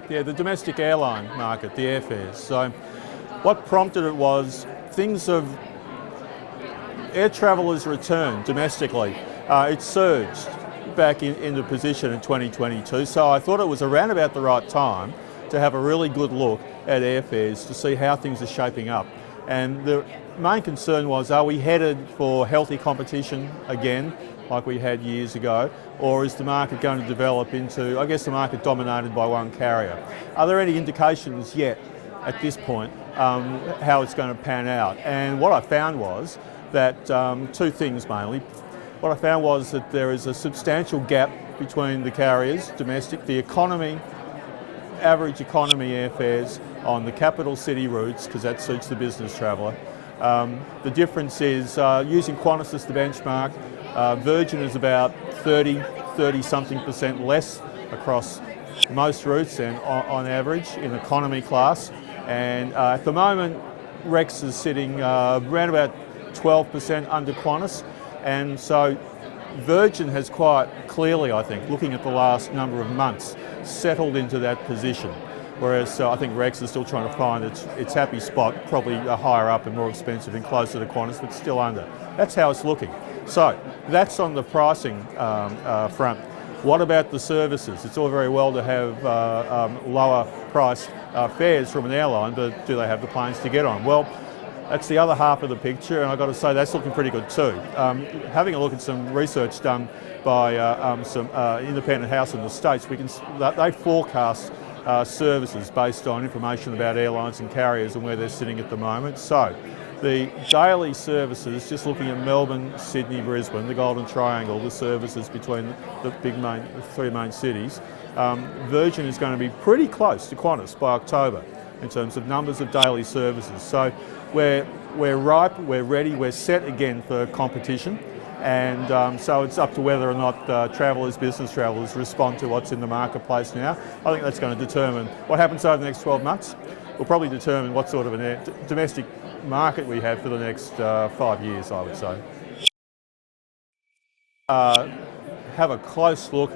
right. Yeah, the domestic airline market, the airfares. So what prompted it was air travel has returned domestically. It surged back into position in 2022. So I thought it was around about the right time to have a really good look at airfares to see how things are shaping up. And the main concern was, are we headed for healthy competition again, like we had years ago, or is the market going to develop into, I guess, the market dominated by one carrier? Are there any indications yet at this point how it's going to pan out? And what I found was that two things mainly. What I found was that there is a substantial gap between the carriers, domestic, the economy, average economy airfares on the capital city routes, because that suits the business traveller. The difference is, using Qantas as the benchmark, Virgin is about 30-something% less across most routes and on average in economy class. And at the moment, Rex is sitting around about 12% under Qantas. And so Virgin has quite clearly, I think, looking at the last number of months, settled into that position. Whereas I think Rex is still trying to find its happy spot, probably higher up and more expensive and closer to Qantas, but still under. That's how it's looking. So that's on the pricing front. What about the services? It's all very well to have lower price fares from an airline, but do they have the planes to get on? Well, that's the other half of the picture, and I've got to say that's looking pretty good too. Having a look at some research done by some independent house in the States, they forecast services based on information about airlines and carriers and where they're sitting at the moment. So the daily services, just looking at Melbourne, Sydney, Brisbane, the Golden Triangle, the services between the three main cities, Virgin is going to be pretty close to Qantas by October in terms of numbers of daily services. So we're ripe, we're ready, we're set again for competition, and so it's up to whether or not travellers, business travellers, respond to what's in the marketplace now. I think that's going to determine what happens over the next 12 months. Will probably determine what sort of a domestic market we have for the next 5 years, I would say. Have a close look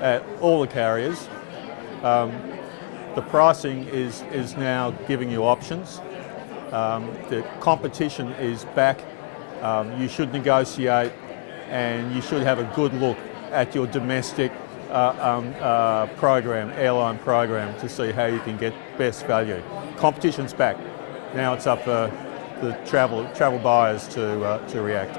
at all the carriers. The pricing is now giving you options. The competition is back. You should negotiate, and you should have a good look at your domestic program, airline program, to see how you can get best value. Competition's back. Now it's up for the travel buyers to react.